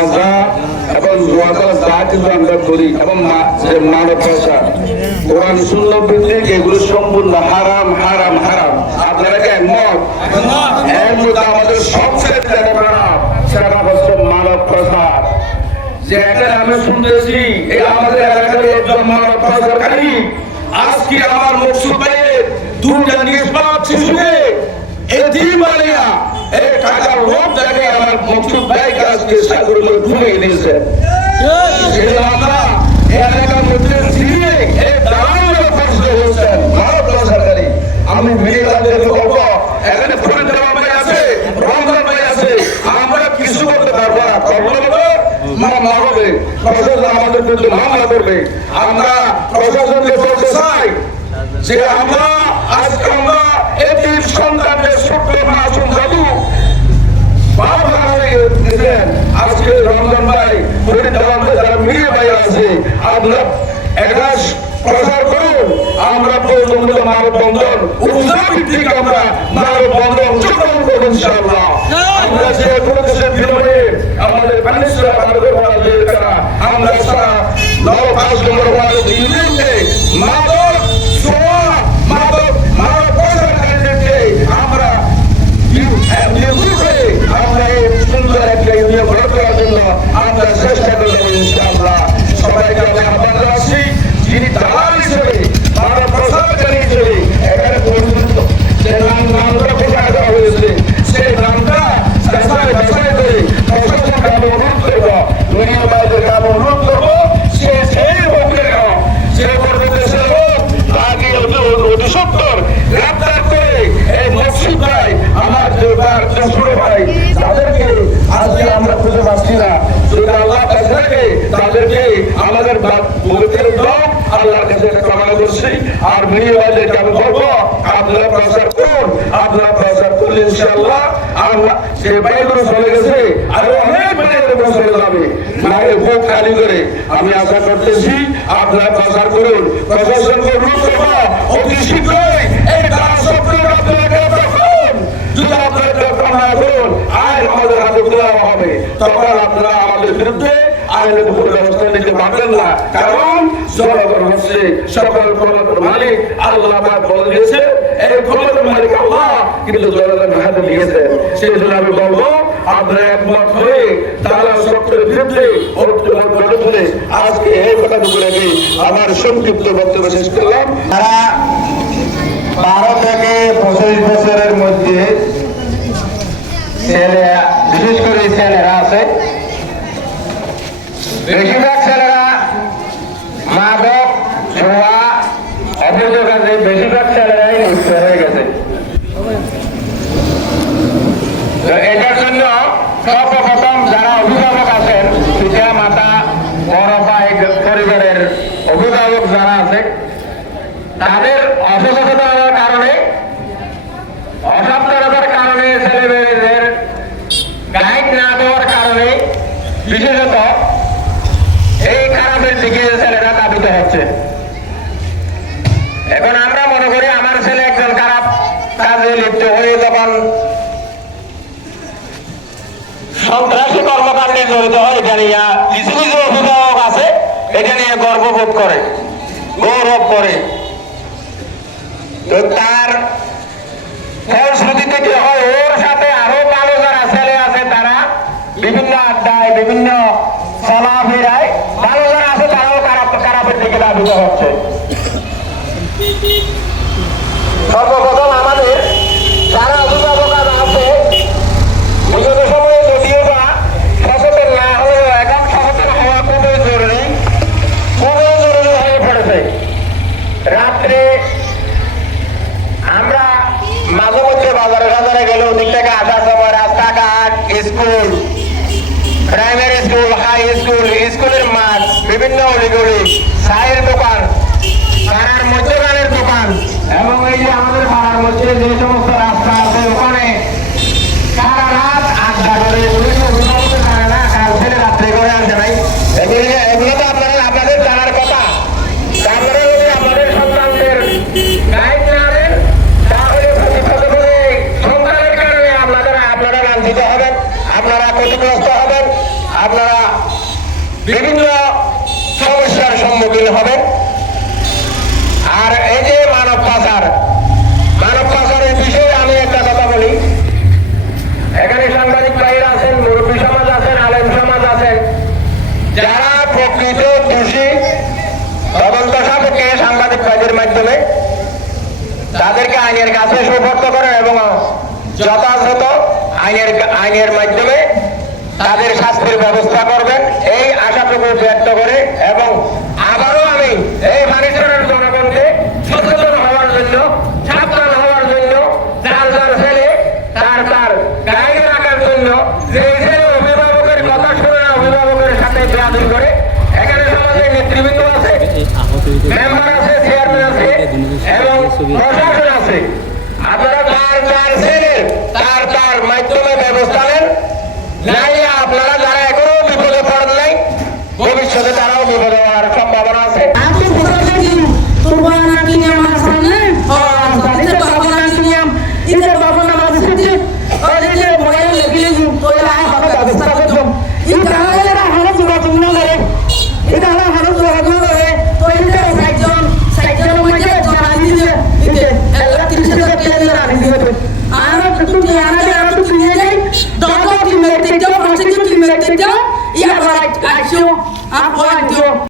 মাজা এবং দোয়া করা যা কিছু আমরা করি এবং মানব ভাষা কোরআন সুন্নাহ ভিত্তিক এগুলো সম্পূর্ণ হারাম হারাম হারাম। আপনারা কি একমত? এর মধ্যে আমাদের সবচেয়ে খারাপ সেটা হচ্ছে মানব প্রসার। যে একটা আমি শুনতেছি এই আমাদের এলাকার একজন মানব প্রসারকারী আজকে আমার মকসুদ ভাইয়ের দুটা নিষ্পাপ শিশুকে এতিমানিয়া এই টাকার লোভ দেখে আমার মকসুদ ভাইকে আজকে সাগরে ডুবে দিয়েছে। আমরা এলাকার মধ্যে ছিঁড়ে এই দালালের প্রশ্ন হচ্ছেন মানব প্রসারকারী। আমি মেয়েদের বলবো এখানে ফরিদ ভাই আছে, রমজান ভাই আছে, আমরা কিছু করতে পারবো না। মামলা হবে, প্রশাসন আমাদের বিরুদ্ধে মামলা করবে। আমরা প্রশাসনকে বলতে চাই যে আমরা আজকে আমরা এটি সন্তানদের ছোট্ট মাসুম দাদু আজকে রমজান ভাই ফরিদ যারা মিডিয়া ভাই আছে আপনারা একটা প্রচার করুন। আমরা প্রয়োজনীয় মানব বন্ধন উৎসাহিক আমরা মানব বন্ধন অংশগ্রহণ করবো ইনশাআল্লাহ। আমরা যে কোনো দেশের বিরোধে আমাদের আমরা সারা নবকাশ ইউনিয়নকে মাদক সোয়া মাদক মানব প্রচারকারীদেরকে আমরা আমরা এই সুন্দর একটা ইউনিয়ন গড়ে তোলার জন্য আমরা চেষ্টা করবো ইনশাআল্লাহ। সবাইকে আমরা আহ্বান জানাচ্ছি যিনি দালাল হিসেবে মানব প্রচারকারী হিসেবে এখানে পরিচিত যে নামটা ঘোষণা করা হয়েছে সেই নামটা বাছাই করে প্রশাসনকে আমি অনুরোধ করবো, দুনিয়া বাইরেকে আমি অনুরোধ করবো সে সেই হোকের যে দেশের লোক তাকে অতি সত্তর গ্রেপ্তার করে এই মকসুদ ভাই আমার ছোট ভাই তাদেরকে আজকে আমরা খুঁজে পাচ্ছি না। যদি আল্লাহ কাছে থাকে তাদেরকে আমাদের আল্লাহর কাছে কামনা করছি। আর মিডিয়া ভাইদেরকে আমি বলবো আপনারা প্রচার করুন। আপনারা প্রচার করলে ইনশাআল্লাহ আল্লাহ সে ভাইগুলো চলে গেছে আর অনেক ভাইয়ের চলে যাবে মায়ের বুক খালি করে। আমি আশা করতেছি আপনারা প্রচার করুন। প্রশাসনকে অনুরোধ করবো অতি শীঘ্রই এই যদি আপনারা গ্রেফতার না করুন আইন আমাদের হাতে তুলে দেওয়া হবে। তখন আপনারা আমাদের বিরুদ্ধে আইনের উপর ব্যবস্থা নিতে পারবেন না, কারণ জনগণ হচ্ছে সকল ক্ষমতার মালিক। আল্লাহ বলে দিয়েছে এই ক্ষমতার মালিক আল্লাহ, কিন্তু জনগণ হাতে দিয়েছে। সেই জন্য আমি বলবো আপনারা একমত হয়ে তারা সকলের বিরুদ্ধে গড়ে তুলে আজকে এই কথাটুকু রেখে আমার সংক্ষিপ্ত বক্তব্য শেষ করলাম। তারা 12 থেকে 25 বছরের মধ্যে ছেলে, বিশেষ করে ছেলেরা আছে, বেশিরভাগ ছেলেরা মাদক ছোঁয়া অবৈধ কাজে বেশিরভাগ ছেলেরাই লিপ্ত হয়ে গেছে। তো এটার জন্য সর্বপ্রথম যারা অভিভাবক আছেন, পিতা মাতা বড় ভাই পরিবারের অভিভাবক যারা আছে তাদের অসচেতনতার কারণে অসাবধানতার কারণে ছেলেমেয়েদের গাইড না দেওয়ার কারণে বিশেষত এই খারাপের দিকে ছেলেরা ধাবিত হচ্ছে। এখন আমরা মনে করি আমার ছেলে একজন খারাপ কাজে লিপ্ত হয়ে যখন সন্ত্রাসী কর্মকাণ্ডে জড়িত হয়, এটা নিয়ে কিছু কিছু অভিভাবক আছে এটা নিয়ে গর্ববোধ করে, গৌরব করে। তো তার ফলশ্রুতিতে কি হয়, ওর সাথে আরো ভালো যারা ছেলে আছে তারা বিভিন্ন আড্ডায় বিভিন্ন চলাফেরায় ভালো যারা আছে তারাও খারাপের দিকে ধাবিত হচ্ছে। সর্বপ্রথম আমাদের যারা অভিভাবক আছে বিগত সময়ে যদিও বা সচেতন না হলেও এখন সচেতন হওয়া খুবই জরুরি হয়ে পড়েছে। রাত্রে আমরা মাঝে মধ্যে বাজারে বাজারে গেলে ওদিক থেকে আসার সময় রাস্তাঘাট, school, primary school, high school, স্কুলের মাঠ, বিভিন্ন অলিগলি, চায়ের দোকান, পাড়ার মধ্যখানের দোকান এবং এই যে আমাদের পাড়ার মধ্যে যে সমস্ত রাস্তা আছে ওখানে সারা রাত আড্ডা করে পারে না, কাল ছেলে রাত্রে করে আসে নাই। এগুলো তো আপনাদের জানার কথা। তারপরে যদি আমাদের সন্তানদের গাইড না দেন তাহলে সন্তানের কারণে আপনারা লাঞ্ছিত হবেন, আপনারা ক্ষতিগ্রস্ত হবেন। আপনারা বিভিন্ন সমস্যার সম্মুখীন হবেন। আর এই যে মানব পাচারের বিষয়ে আমি একটা কথা বলি। এখানে সাংবাদিক ভাইরা আছেন, মুরব্বী সমাজ আছেন, আলেম সমাজ আছেন, যারা প্রকৃত দোষী তদন্ত সাপেক্ষে সাংবাদিক ভাইদের মাধ্যমে তাদেরকে আইনের কাছে সুপর্দ করেন এবং যথাযথ আইনের মাধ্যমে তাদের শাস্তির ব্যবস্থা করবেন, এই আশাটুকু ব্যক্ত করে এবং আবারও আমি এই বাণিজ্যের জনগণকে সচেতন হওয়ার জন্য, সাবধান হওয়ার জন্য, যার ছেলে তার গায়ে রাখার জন্য, যে ছেলে অভিভাবকের কথা শুনে না অভিভাবকের সাথে বেয়াদবি করে, এখানে সমাজের নেতৃবৃন্দ আছে, মেম্বার আছে, চেয়ারম্যান আছে এবং প্রশাসন আছে। আপনারা তার ছেলে তার মাধ্যমে ব্যবস্থা নেন।